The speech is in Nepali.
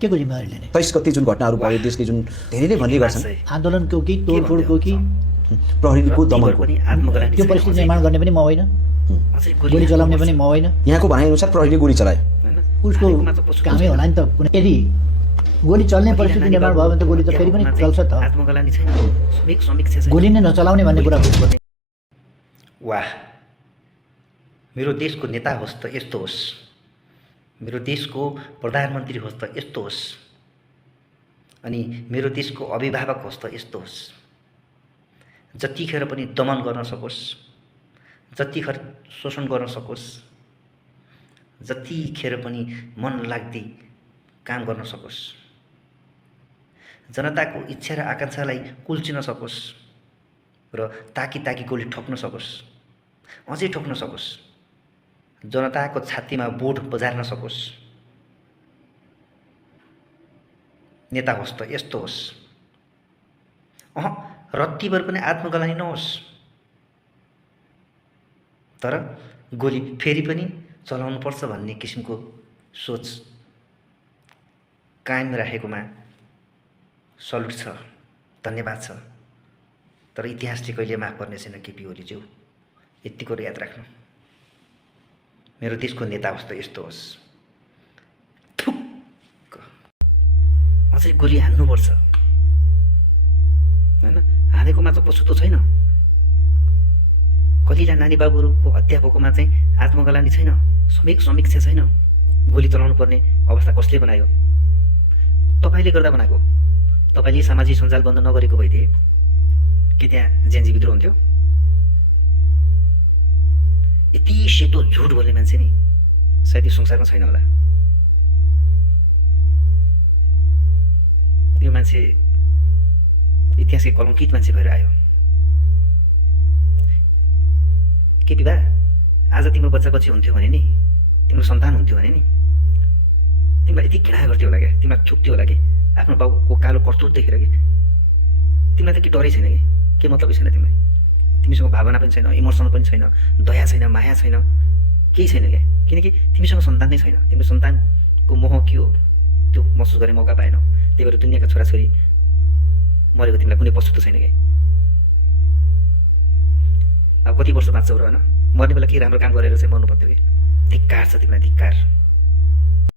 के को जिम्मेवारी लिने? तेइस गते जुन घटनाहरू भयो देशले जुन धेरै नै भन्ने गर्छन् आन्दोलनको कि तोडफोडको कि प्रहरीको दमनको त्यो परिस्थिति निर्माण गर्ने पनि म होइन, गोली चलाउने पनि म होइन। यहाँको भनाइअनुसार प्रहरीले गोली चलायो, उसको कामै होला नि त। यदि गोली चल्ने परिस्थिति निर्माण भयो भने त गोली त फेरि पनि चल्छ त। गोली नै नचलाउने भन्ने कुरा हो। वाह, मेरो देशको नेता होस् त यस्तो होस्, मेरो देशको प्रधानमन्त्री होस् त यस्तो होस्, अनि मेरो देशको अभिभावक होस् त यस्तो होस्। जतिखेर पनि दमन गर्न सकोस्, जतिखेर शोषण गर्न सकोस्, जतिखेर पनि मन लाग्दै काम गर्न सकोस्, जनताको इच्छा र आकाङ्क्षालाई कुल्चिन सकोस् र ताकी ताकी गोली ठोक्न सकोस्, अझै ठोक्न सकोस्, जनताको छातीमा बोट बजार्न सकोस्। नेता होस् त यस्तो होस्। रत्तिभर पनि आत्मग्लानी नहोस्, तर गोली फेरि पनि चलाउनु पर्छ भन्ने किसिमको सोच कायम राखेकोमा सल्युट छ, धन्यवाद छ। तर इतिहासले कहिले माफ गर्ने छैन केपी ओलीज्यू, यति कुरा याद राख्नु। मेरो देशको नेता होस् त यस्तो होस्। थुक्क अझै गोली हान्नुपर्छ होइन? हानेको मात्र पछुतो छैन। कतिजना नानी बाबुहरूको हत्या भएकोमा चाहिँ आत्मग्लानी छैन, समीक्षा छैन। गोली चलाउनु पर्ने अवस्था कसले बनायो? तपाईँले गर्दा बनाएको। तपाईँले सामाजिक सञ्जाल बन्द नगरेको भइदिए के त्यहाँ जेएनजी विद्रोह हुन्थ्यो? यति सेतो झुट बोल्ने मान्छे नि सायद यो संसारमा छैन होला। यो मान्छे इतिहासकै कलङ्कित मान्छे भएर आयो। के विभा, आज तिम्रो बच्चा बच्ची हुन्थ्यो भने नि, तिम्रो सन्तान हुन्थ्यो भने नि, तिमीलाई यति घृणा गर्थ्यो होला क्या, तिमीलाई थुक्थ्यो होला कि आफ्नो बाबुको कालो करतुत देखेर कि तिमीलाई त के डरै छैन कि? के मतलबै छैन तिमीलाई? तिमीसँग भावना पनि छैन, इमोसन पनि छैन, दया छैन, माया छैन, केही छैन क्या। किनकि तिमीसँग सन्तान नै छैन। तिम्रो सन्तानको मोह के हो त्यो महसुस गर्ने मौका पाएनौ। त्यही भएर दुनियाँका छोराछोरी मरेको तिमीलाई कुनै पछुतो छैन क्या। अब कति वर्ष बाँच्छौ र होइन? मर्ने बेला के राम्रो काम गरेर चाहिँ मर्नु पर्थ्यो कि? धिक्कार छ तिमीलाई, धिक्कार।